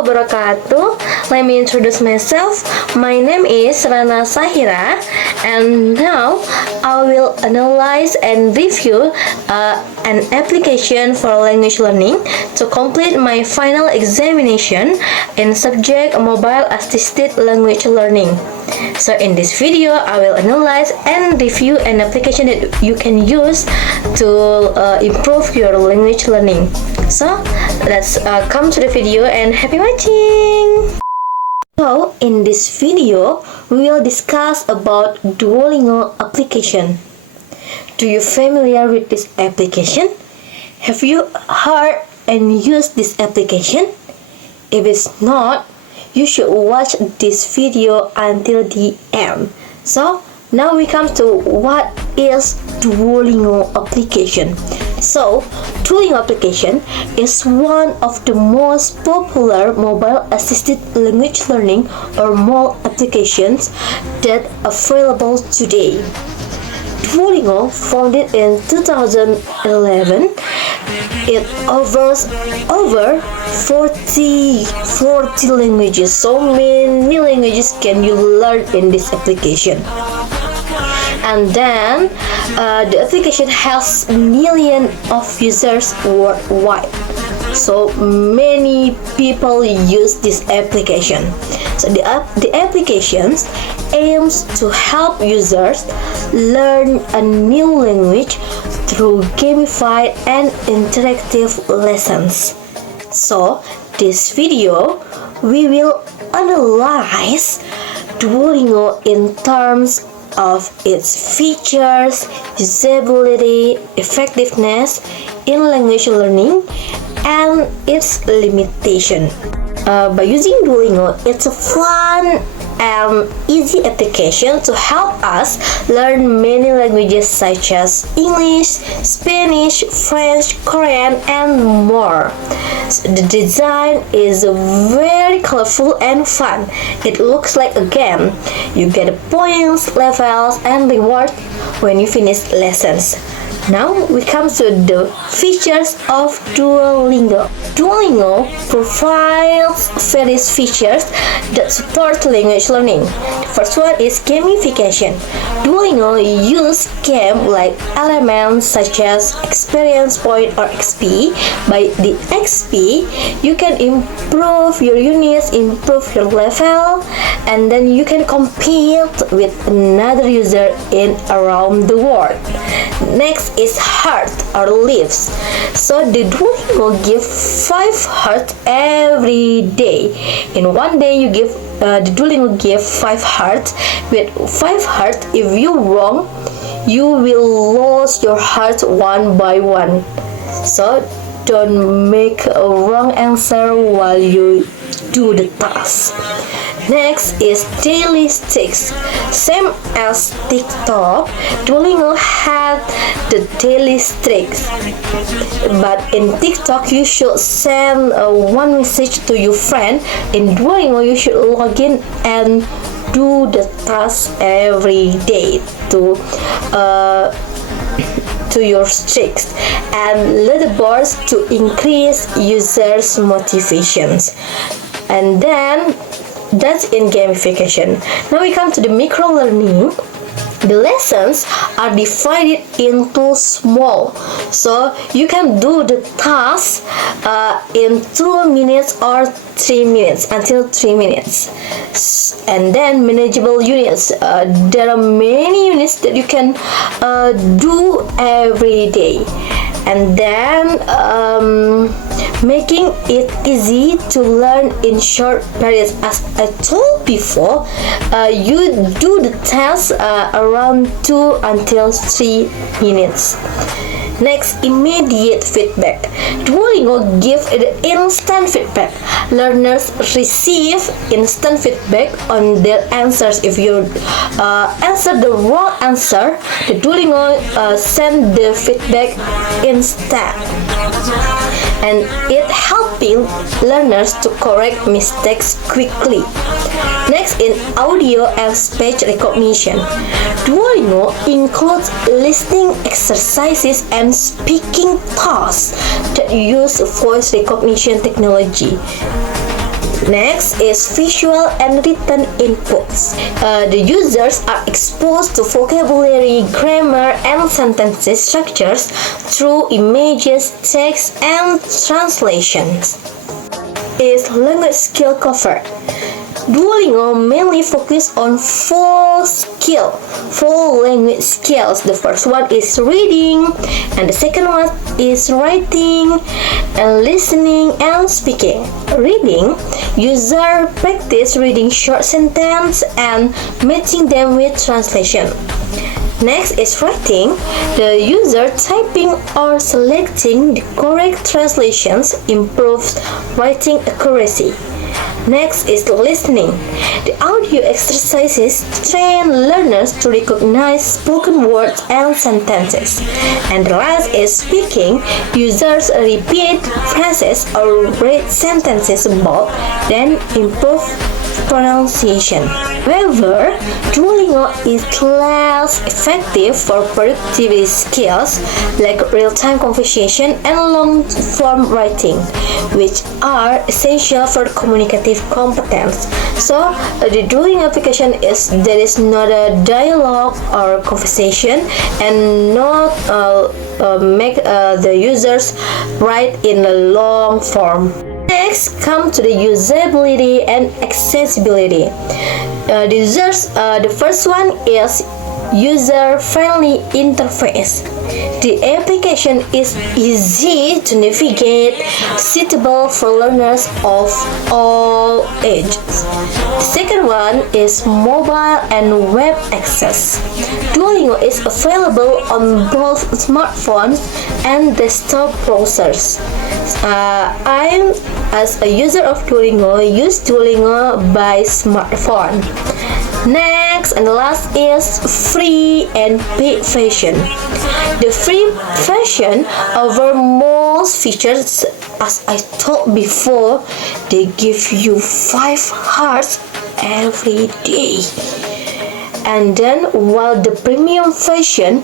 wabarakatuh. Let me introduce myself. My name is Rana Sahira, and now I will analyze and review an application for language learning to complete my final examination in subject mobile assisted language learning. So in this video, I will analyze and review an application that you can use to improve your language learning. So let's come to the video and happy watching! So in this video, we will discuss about Duolingo application. Do you familiar with this application? Have you heard and used this application? If it's not, you should watch this video until the end. So now we come to what is Duolingo application. So Duolingo application is one of the most popular mobile assisted language learning or MAL applications that available today. Duolingo, founded in 2011, it offers over 40 languages. So many languages can you learn in this application. And then the application has millions of users worldwide. So many people use this application. So the application aims to help users learn a new language through gamified and interactive lessons. So this video we will analyze Duolingo in terms of its features, usability, effectiveness in language learning, and its limitation. By using Duolingo, it's a fun and easy application to help us learn many languages such as English, Spanish, French, Korean, and more. So the design is very colorful and fun. It looks like a game. You get points, levels, and rewards when you finish lessons. Now we come to the features of Duolingo. Duolingo provides various features that support language learning. The first one is gamification. Duolingo uses games like elements such as experience point or XP. By the XP, you can improve your units, improve your level, and then you can compete with another user in around the world. Next is heart or lives. So the Duolingo give 5 hearts every day. In one day you give the Duolingo give 5 hearts. With 5 hearts, if you wrong, you will lose your heart one by one. So don't make a wrong answer while you do the task. Next is daily streaks. Same as TikTok, Duolingo had the daily streaks. But in TikTok, you should send one message to your friend. In Duolingo, you should log in and do the task every day to your streaks and leaderboards to increase users' motivations. And then that's in gamification. Now we come to the micro learning. The lessons are divided into small, so you can do the task in 2 minutes or 3 minutes until 3 minutes. And then manageable units. There are many units that you can do every day. And then making it easy to learn in short periods. As I told before, you do the test around 2 until 3 minutes. Next, immediate feedback. Duolingo gives instant feedback. Learners receive instant feedback on their answers. If you answer the wrong answer, the Duolingo send the feedback instant. And it helping learners to correct mistakes quickly. Next, in audio and speech recognition. Duolingo includes listening exercises and speaking tasks that use voice recognition technology. Next is visual and written inputs. The users are exposed to vocabulary, grammar, and sentences structures through images, text, and translations. Is language skill covered? Duolingo mainly focus on four language skills. The first one is reading, and the second one is writing, and listening and speaking. Reading, user practice reading short sentences and matching them with translation. Next is writing. The user typing or selecting the correct translations improves writing accuracy. Next is listening. The audio exercises train learners to recognize spoken words and sentences. And the last is speaking. Users repeat phrases or read sentences bold, then improve pronunciation. However, Duolingo is less effective for productivity skills like real-time conversation and long-form writing, which are essential for communicative competence. So, the Duolingo application there is not a dialogue or conversation, and not make the users write in a long form. Next, come to the usability and accessibility. The first one is user-friendly interface. The application is easy to navigate, suitable for learners of all ages. The second one is mobile and web access. Duolingo is available on both smartphones and desktop browsers. I, as a user of Duolingo, use Duolingo by smartphone. Next and last is free and paid version. The free version over most features, as I told before, they give you 5 hearts every day. And then while the premium version,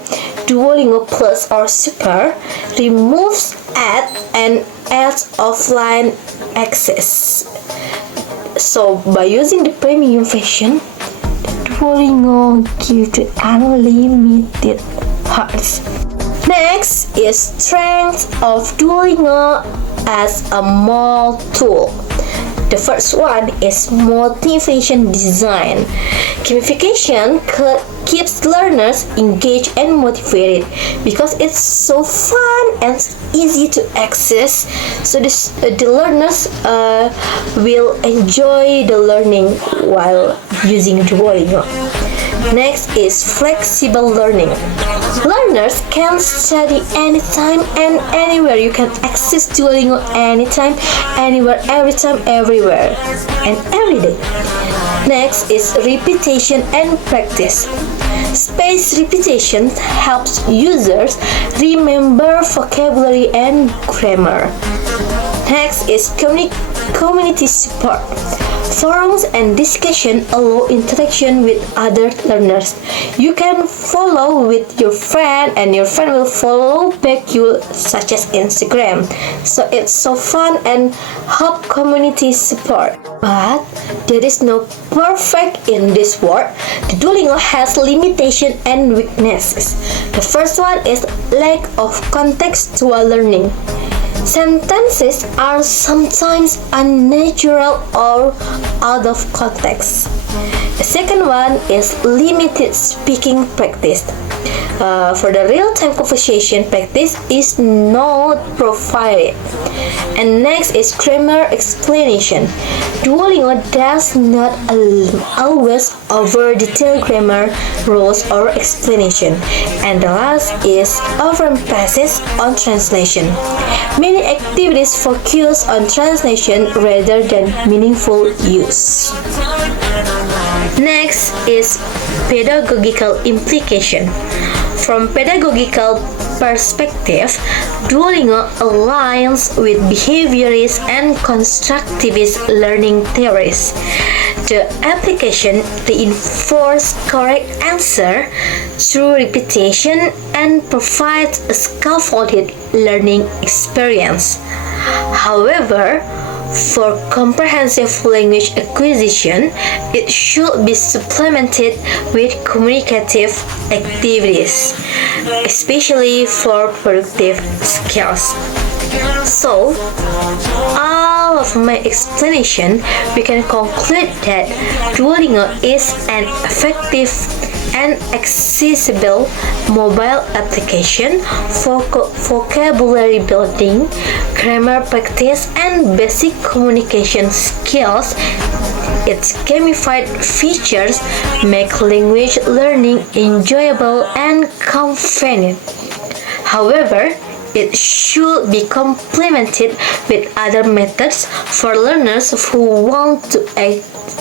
Duolingo Plus or Super, removes ads and adds offline access. So by using the premium version, Duolingo gives you unlimited hearts. Next is strength of Duolingo as a MOL tool. The first one is motivation design. Gamification keeps learners engaged and motivated because it's so fun and easy to access. So the learners will enjoy the learning while using Duolingo. Next is flexible learning. Learners can study anytime and anywhere. You can access Duolingo anytime, anywhere, every time, everywhere, and every day. Next is repetition and practice. Spaced repetition helps users remember vocabulary and grammar. Next is community support. Forums and discussion allow interaction with other learners. You can follow with your friend and your friend will follow back you, such as Instagram. So it's so fun and help community support. But there is no perfect in this world. The Duolingo has limitation and weaknesses. The first one is lack of contextual learning. Sentences are sometimes unnatural or out of context. The second one is limited speaking practice. For the real-time conversation practice is not provided. And next is grammar explanation. Duolingo does not always over detailed grammar rules or explanation. And the last is overemphasis on translation. Many activities focus on translation rather than meaningful use. Next is pedagogical implication. From pedagogical perspective, Duolingo aligns with behaviorist and constructivist learning theories. The application reinforces correct answer through repetition and provides a scaffolded learning experience. However, For comprehensive language acquisition, it should be supplemented with communicative activities, especially for productive skills. So, all of my explanation, we can conclude that Duolingo is an effective and accessible mobile application for vocabulary building, grammar practice, and basic communication skills. Its gamified features make language learning enjoyable and convenient. However, it should be complemented with other methods for learners who want to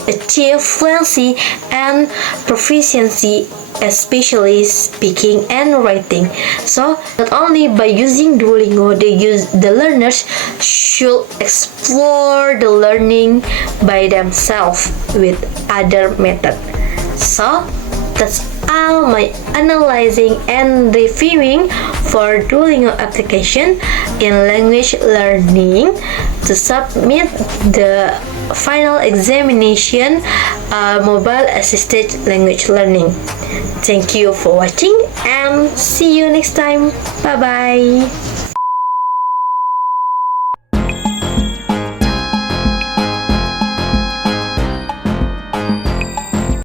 achieve fluency and proficiency, especially speaking and writing. So, not only by using Duolingo, the learners should explore the learning by themselves with other methods. So, that's all my analyzing and reviewing for Duolingo application in language learning to submit the final examination mobile assisted language learning. Thank you for watching and see you next time. Bye bye.